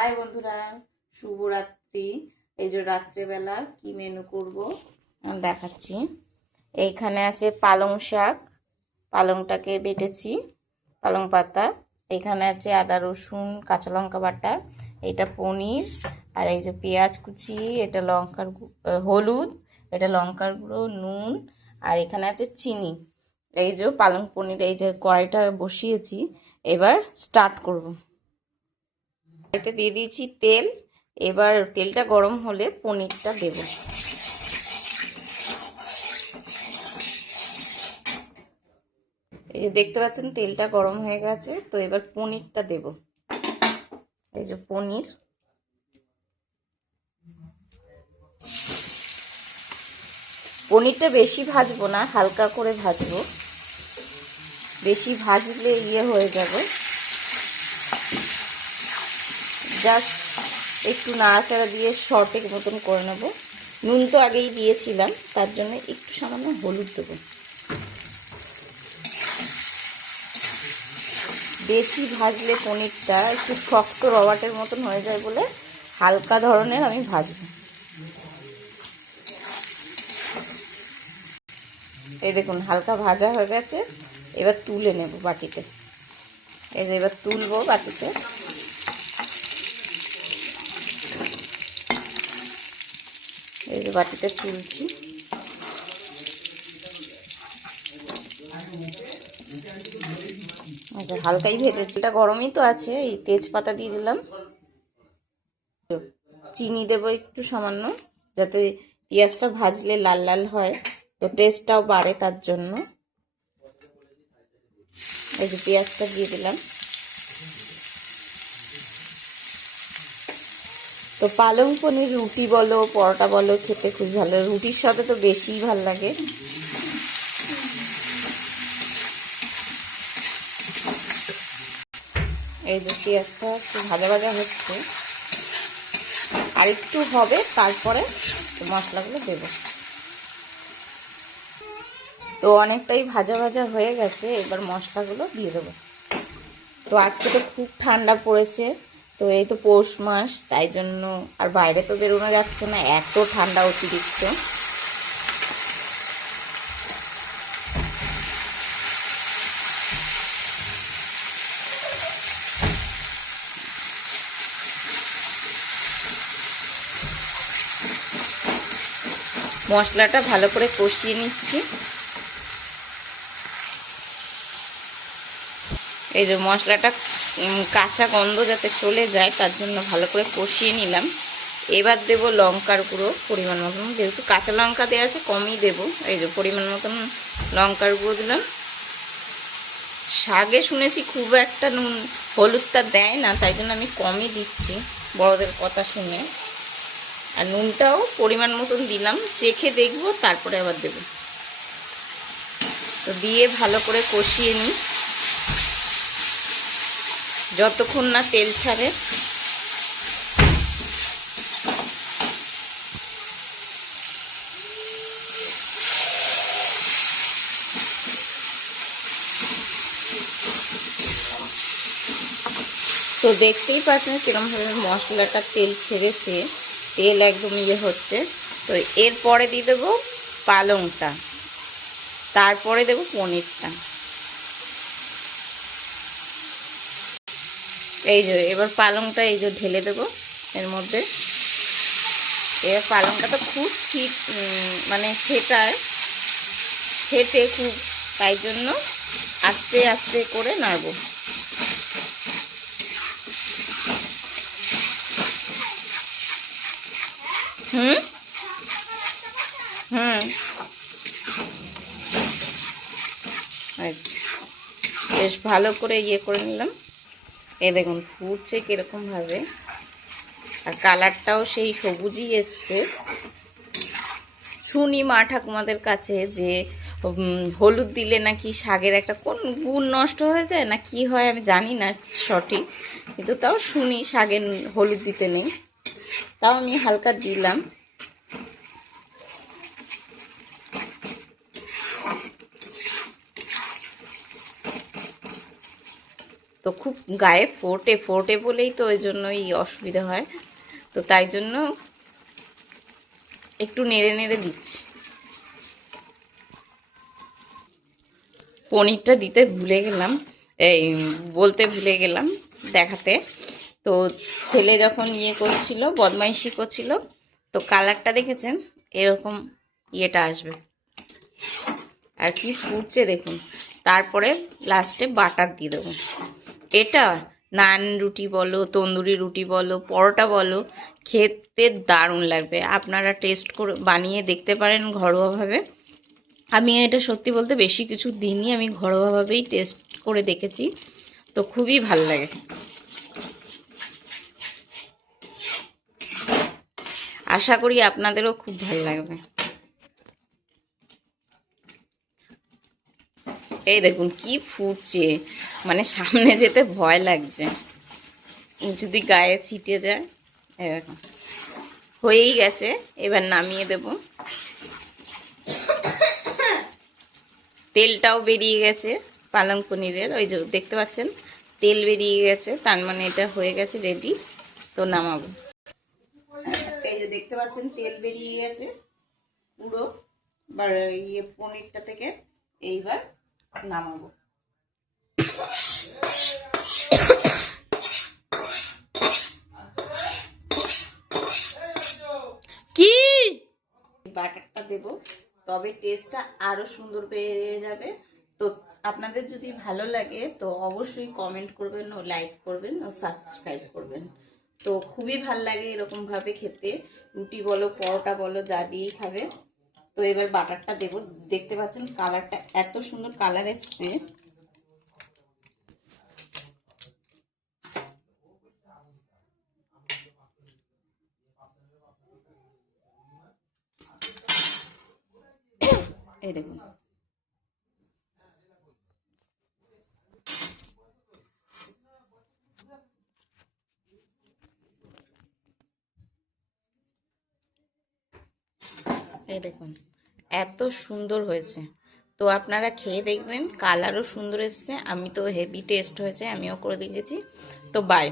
High বন্ধুরা, শুভরাত্রি। এই যে রাত্রেবেলা কি মেনু করব দেখাচ্ছি। এইখানে আছে পালং শাক, পালংটাকে বেটেছি, পালং পাতা। এখানে আছে আদা রসুন কাঁচা লঙ্কা বাটা, এটা পনির, আর এই যে পেঁয়াজ কুচি, এটা লঙ্কার হলুদ, এটা লঙ্কার গুঁড়ো, নুন, আর এখানে আছে চিনি। এই যে পালং পনির, এই যে কড়াইটা বসিয়েছি, এবার স্টার্ট করব। এতে দিয়ে দিয়েছি তেল। এবার তেলটা গরম হলে পনিরটা দেব। এই যে দেখতে পাচ্ছেন তেলটা গরম হয়ে গেছে, তো এবার পনিরটা দেব। এই যে পনির, পনিরটা বেশি ভাজবো না, হালকা করে ভাজবো, বেশি ভাজলে হয়ে যাবে। জাস্ট একটু নাড়াচাড়া দিয়ে শর্টের মতন করে নেব। নুন তো আগেই দিয়েছিলাম, তার জন্য একটু সামান্য হলুদ দেবো। বেশি ভাজলে পনিরটা একটু শক্ত রবাটের মতন হয়ে যায় বলে হালকা ধরনের আমি ভাজবো। এই দেখুন হালকা ভাজা হয়ে গেছে, এবার তুলে নেব বাটিতে। এই যে এবার তুলবো বাটিতে। এই যে বাটিতে তুলছি। আচ্ছা, হালকাই ভেজেছি, এটা গরমই তো আছে। এই তেজপাতা দিয়ে দিলাম, চিনি দেবো একটু সামান্য, যাতে পেঁয়াজটা ভাজলে লাল লাল হয়, তো টেস্টটাও বাড়ে তার জন্য। এই যে পেঁয়াজটা দিয়ে দিলাম। তো পালং পনির রুটি বলো পরোটা বলো খেতে খুব ভালো, রুটির সাথে তো বেশিই ভালো লাগে। এই যে পেঁয়াজটা একটু ভাজা ভাজা হচ্ছে, আর একটু হবে, তারপরে মশলাগুলো দেব। তো অনেকটাই ভাজা ভাজা হয়ে গেছে, এবার মশলাগুলো দিয়ে দেবো। তো আজকে তো খুব ঠান্ডা পড়েছে, তো এই তো পৌষ মাস, তাই জন্য আর বাইরে তো বেরোনো যাচ্ছে না, এত ঠান্ডা অতিরিক্ত। মশলাটা ভালো করে কষিয়ে নিচ্ছি। এই যে মশলাটা কাঁচা গন্ধ যাতে চলে যায়, তার জন্য ভালো করে কষিয়ে নিলাম। এবার দেব লঙ্কার গুঁড়ো পরিমাণ মতন, যেহেতু কাঁচা লঙ্কা দেওয়া আছে কমই দেব। এই যে পরিমাণ মতন লঙ্কার গুঁড়ো দিলাম। শাকে শুনেছি খুব একটা নুন হলুদটা দেয় না, তাই জন্য আমি কমই দিচ্ছি বড়দের কথা শুনে। আর নুনটাও পরিমাণ মতন দিলাম, চেখে দেখব, তারপরে আবার দেব। তো দিয়ে ভালো করে কষিয়ে নিই যতক্ষণ না তেল ছাড়ে। তো দেখতেই পাচ্ছেন কিরমভাবে মশলাটা তেল ছেড়েছে, তেল একদম হচ্ছে। তো এরপরে দিয়ে দেবো পালংটা, তারপরে দেবো পনিরটা। এই যে এবার পালংটা এই যে ঢেলে দেবো এর মধ্যে। এবার পালংটা তো খুব মানে ছেটে খুব, তাই জন্য আস্তে আস্তে করে নাড়বো। হুম হুম বেশ ভালো করে করে নিলাম। এই দেখুন ফুটছে কিরকমভাবে, আর কালারটাও সেই সবুজই এসছে। শুনি মা ঠাকুমাদের কাছে যে হলুদ দিলে নাকি শাকের একটা কোন গুণ নষ্ট হয়ে যায় না কি হয়, আমি জানি না সঠিক, কিন্তু তাও শুনি শাকে হলুদ দিতে নেই, তাও আমি হালকা দিলাম। তো খুব গায়ে ফোটে ফোটে বলেই তো ওই জন্যই অসুবিধা হয়। তো তাই জন্য একটু নেড়ে নেড়ে দিচ্ছি। পনিরটা দিতে ভুলে গেলাম, এই বলতে ভুলে গেলাম দেখাতে। তো ছেলে যখন করছিল, বদমাইশি করছিল, তো কালারটা দেখেছেন এরকম ইয়েটা আসবে, আর কি ফুটছে দেখুন। তারপরে লাস্টে বাটার দিয়ে দেবো। এটা নান রুটি বলো, তন্দুরি রুটি বলো, পরোটা বলো, খেতে দারুণ লাগবে। আপনারা টেস্ট করে বানিয়ে দেখতে পারেন ঘরোয়াভাবে। আমি এটা সত্যি বলতে বেশি কিছু দিইনি, আমি ঘরোয়াভাবেই টেস্ট করে দেখেছি, তো খুবই ভাল লাগে। আশা করি আপনাদেরও খুব ভালো লাগবে। এই দেখুন কি ফুটছে, মানে সামনে যেতে ভয় লাগছে যদি গায়ে ছিটে যায়। এই দেখুন হয়েই গেছে, এবার নামিয়ে দেব। তেলটাও বেরিয়ে গেছে পালং পনিরের, ওই যে দেখতে পাচ্ছেন তেল বেরিয়ে গেছে, তার মানে এটা হয়ে গেছে রেডি। তো নামাবো। এই যে দেখতে পাচ্ছেন তেল বেরিয়ে গেছে পুরো পনিরটা থেকে। এইবার নামাবো। কি বাটারটা দেব, তবে টেস্টটা আরো সুন্দর পেয়ে যাবে। তো আপনাদের যদি ভালো লাগে তো অবশ্যই কমেন্ট করবেন ও লাইক করবেন ও সাবস্ক্রাইব করবেন। তো খুবই ভাল লাগে এরকম ভাবে খেতে, রুটি বলো পরোটা বলো যা দিয়েই খাবে। তো এবার বাটারটা দেব। দেখতে পাচ্ছেন কালারটা এত সুন্দর কালার এসছে। এই দেখুন এই দেখুন এত সুন্দর হয়েছে। তো আপনারা খেয়ে দেখবেন, কালারও সুন্দর এসছে। আমি তো হেভি টেস্ট হয়েছে, আমিও করে দেখেছি। তো বাই।